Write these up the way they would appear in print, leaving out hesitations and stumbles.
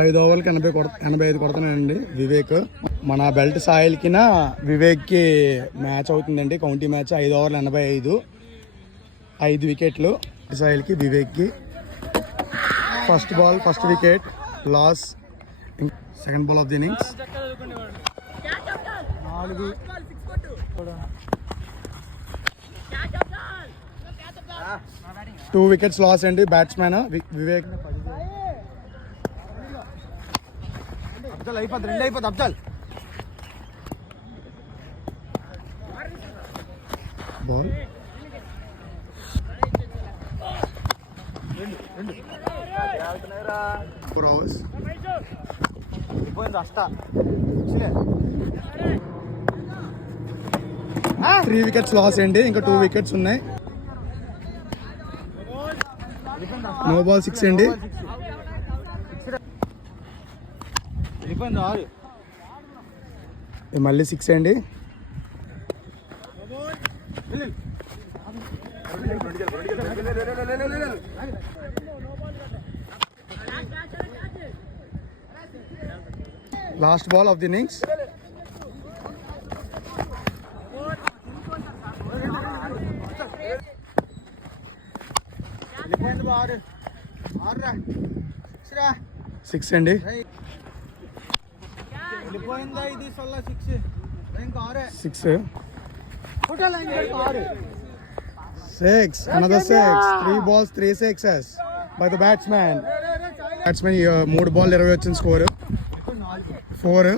5 ఓవర్లకి 85 కొడుతున్నానండి వివేక్. మన బెల్ట్ సాయిల్కి వివేక్కి మ్యాచ్ అవుతుందండి, కౌంటీ మ్యాచ్. 5 ఓవర్లు 85, 5 వికెట్లు సాయిల్కి వివేక్కి. First ball first wicket loss. Second ball of the innings. 2 wickets loss అండి batsmen Vivek. Ball four overs. 3 wickets loss అండి, ఇంకా 2 వికెట్స్ ఉన్నాయి. నో బాల్ 6 అండి. మళ్ళీ 6 అండి. Last ball of the innings. Six అండి. 6 another 6. 3 balls 3 sixes by the batsman. Batsman 3 బాల్ 20 వచ్చిన స్కోర్ 4.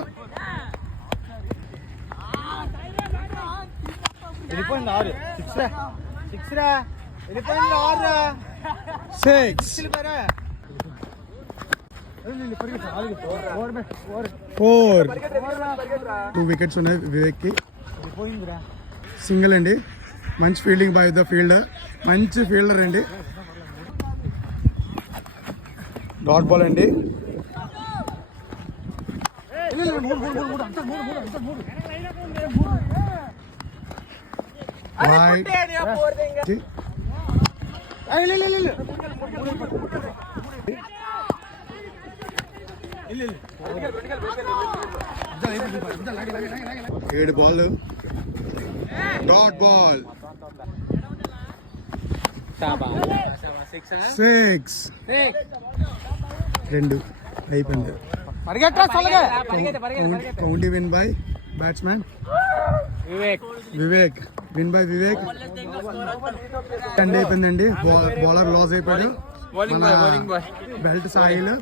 ఫోర్ 2 వికెట్స్ ఉన్నాయి వివేక్కి. సింగిల్ అండి. మంచి ఫీల్డింగ్ బై ద ఫీల్డర్, మంచి ఫీల్డర్ అండి. డాట్ బాల్ అండి. ఏడు బాల్ డాట్ బాల్ 6. 2 అయిపోయింది. County win by batsmen Vivek. Win by Vivek. 10 అయిపోయిందండి. బౌలర్ లాస్ అయిపోయాడు. Belt soil.